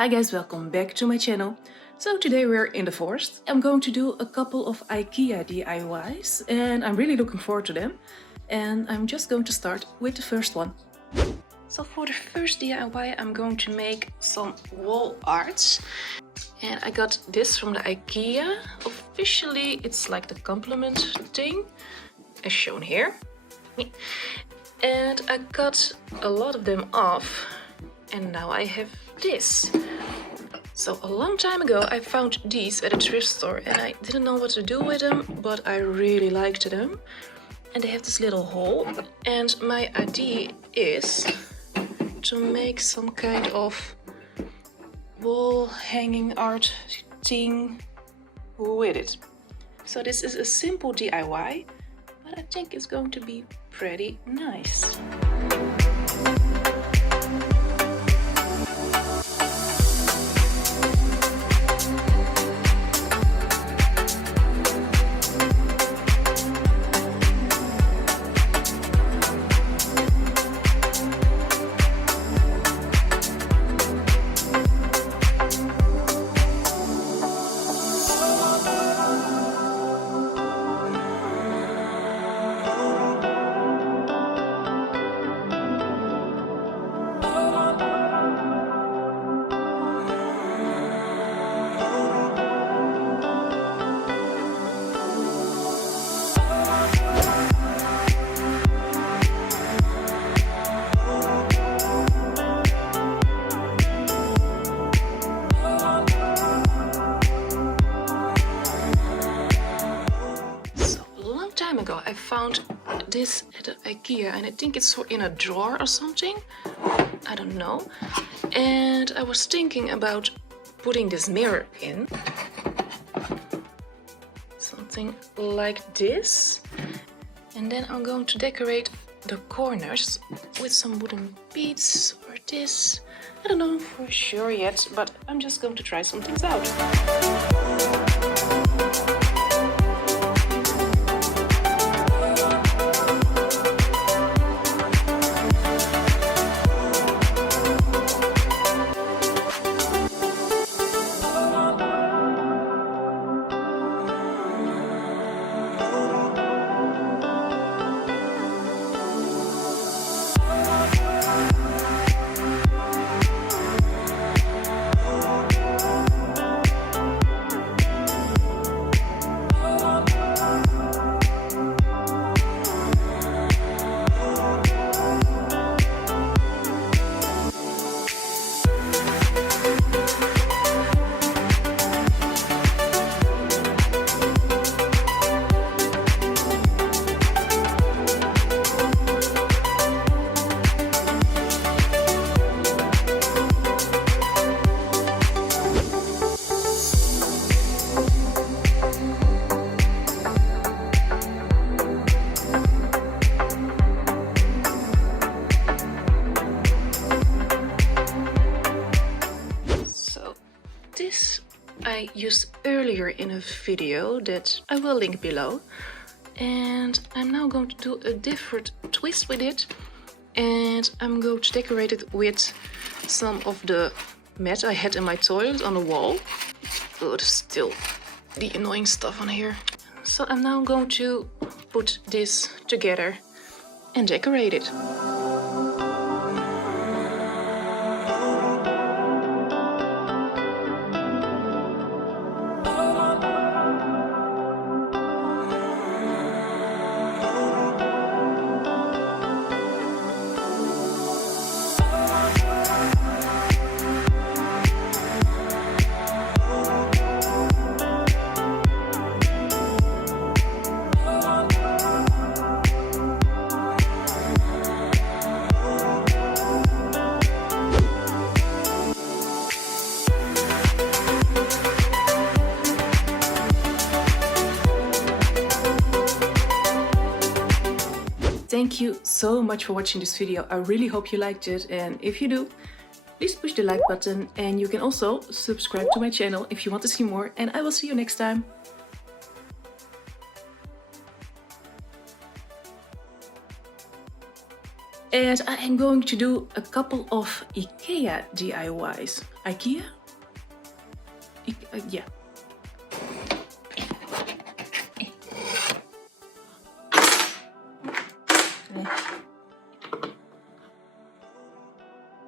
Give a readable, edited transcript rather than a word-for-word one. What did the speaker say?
Hi guys, welcome back to my channel. So today we're in the forest. I'm going to do a couple of IKEA DIYs and I'm really looking forward to them. And I'm just going to start with the first one. So for the first DIY I'm going to make some wall arts. And I got this from the IKEA. Officially it's like the compliment thing, as shown here. And I cut a lot of them off. And now I have this. So a long time ago I found these at a thrift store and I didn't know what to do with them, but I really liked them. And they have this little hole, and my idea is to make some kind of wall hanging art thing with it. So this is a simple DIY, but I think it's going to be pretty nice. I found this at IKEA and I think it's in a drawer or something. I don't know. And I was thinking about putting this mirror in. Something like this. And then I'm going to decorate the corners with some wooden beads or this. I don't know for sure yet, but I'm just going to try some things out. This I used earlier in a video that I will link below, and I'm now going to do a different twist with it, and I'm going to decorate it with some of the mat I had in my toilet on the wall. Oh, there's still the annoying stuff on here. So I'm now going to put this together and decorate it. Thank you so much for watching this video. I really hope you liked it, and if you do, please push the like button, and you can also subscribe to my channel if you want to see more, and I will see you next time. And I am going to do a couple of IKEA DIYs. IKEA? Yeah,